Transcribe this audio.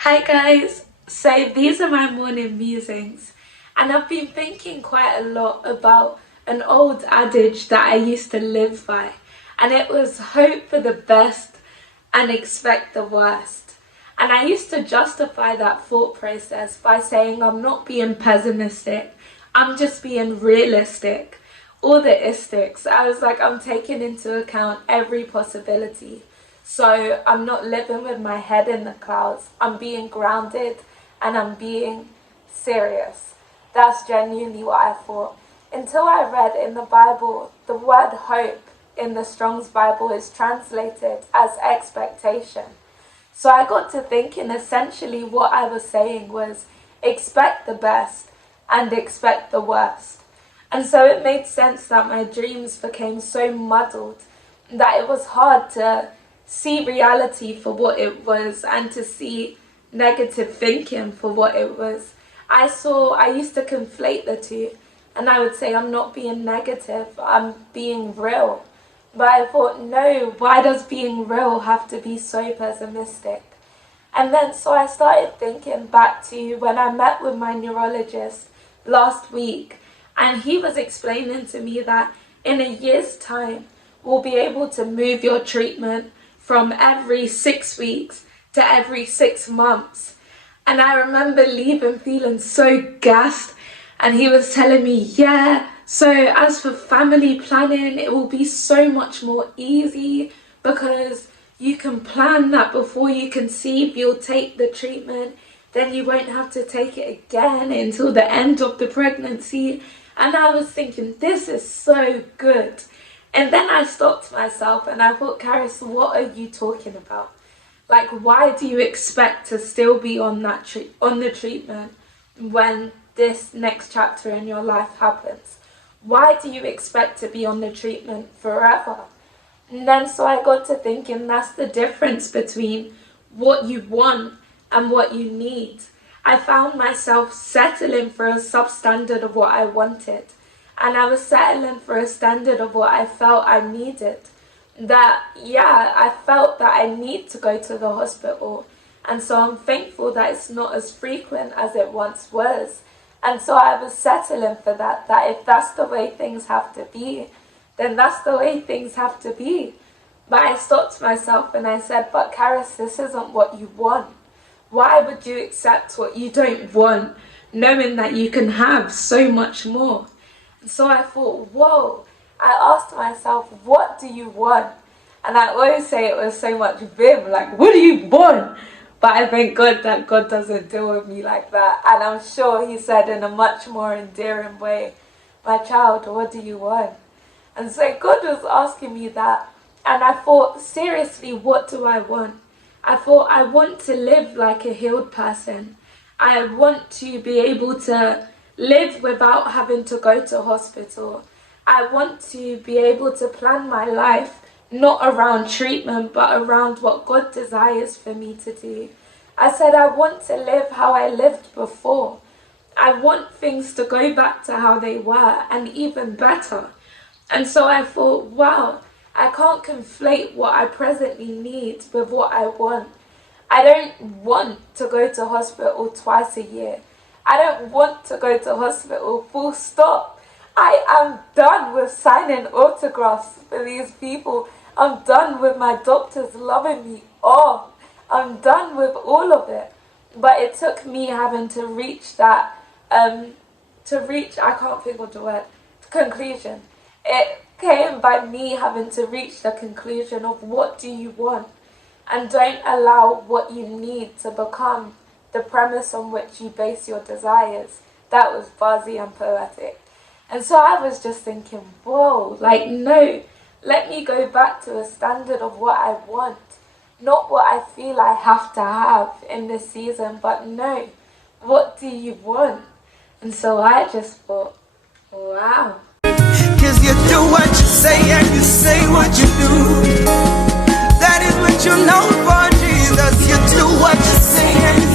Hi guys, so these are my morning musings, and I've been thinking quite a lot about an old adage that I used to live by, and it was hope for the best and expect the worst. And I used to justify that thought process by saying I'm not being pessimistic, I'm just being realistic. All the istics, I was like, I'm taking into account every possibility. So I'm not living with my head in the clouds. I'm being grounded and I'm being serious. That's genuinely what I thought. Until I read in the Bible, the word hope in the Strong's Bible is translated as expectation. So I got to thinking essentially what I was saying was expect the best and expect the worst. And so it made sense that my dreams became so muddled that it was hard to see reality for what it was and to see negative thinking for what it was. I used to conflate the two, and I would say I'm not being negative, I'm being real. But I thought, no, why does being real have to be so pessimistic? And then so I started thinking back to when I met with my neurologist last week, and he was explaining to me that in a year's time, we'll be able to move your treatment from every 6 weeks to every 6 months. And I remember leaving feeling so gassed, and he was telling me, yeah, so as for family planning, it will be so much more easy because you can plan that before you conceive, you'll take the treatment, then you won't have to take it again until the end of the pregnancy. And I was thinking, this is so good. And then I stopped myself and I thought, Karis, what are you talking about? Like, why do you expect to still be on the treatment when this next chapter in your life happens? Why do you expect to be on the treatment forever? And then so I got to thinking, that's the difference between what you want and what you need. I found myself settling for a substandard of what I wanted. And I was settling for a standard of what I felt I needed. That, yeah, I felt that I need to go to the hospital. And so I'm thankful that it's not as frequent as it once was. And so I was settling for that if that's the way things have to be, then that's the way things have to be. But I stopped myself and I said, but Karis, this isn't what you want. Why would you accept what you don't want, knowing that you can have so much more? So I thought, whoa, I asked myself, what do you want? And I always say it with so much vim, like, what do you want? But I thank God that God doesn't deal with me like that. And I'm sure he said in a much more endearing way, my child, what do you want? And so God was asking me that. And I thought, seriously, what do I want? I thought, I want to live like a healed person. I want to be able to live without having to go to hospital. I want to be able to plan my life not around treatment but around what God desires for me to do. I said I want to live how I lived before. I want things to go back to how they were and even better. And so I thought, wow, I can't conflate what I presently need with what I want. I don't want to go to hospital twice a year. I don't want to go to hospital, full stop. I am done with signing autographs for these people. I'm done with my doctors loving me off. I'm done with all of it. But it took me having to reach that, I can't think of the word, conclusion. It came by me having to reach the conclusion of what do you want? And don't allow what you need to become the premise on which you base your desires. That was buzzy and poetic. And so I was just thinking, whoa, like no, let me go back to a standard of what I want. Not what I feel I have to have in this season, but no, what do you want? And so I just thought, wow. 'Cause you do what you say and you say what you do. That is what you know for Jesus. You do what you say and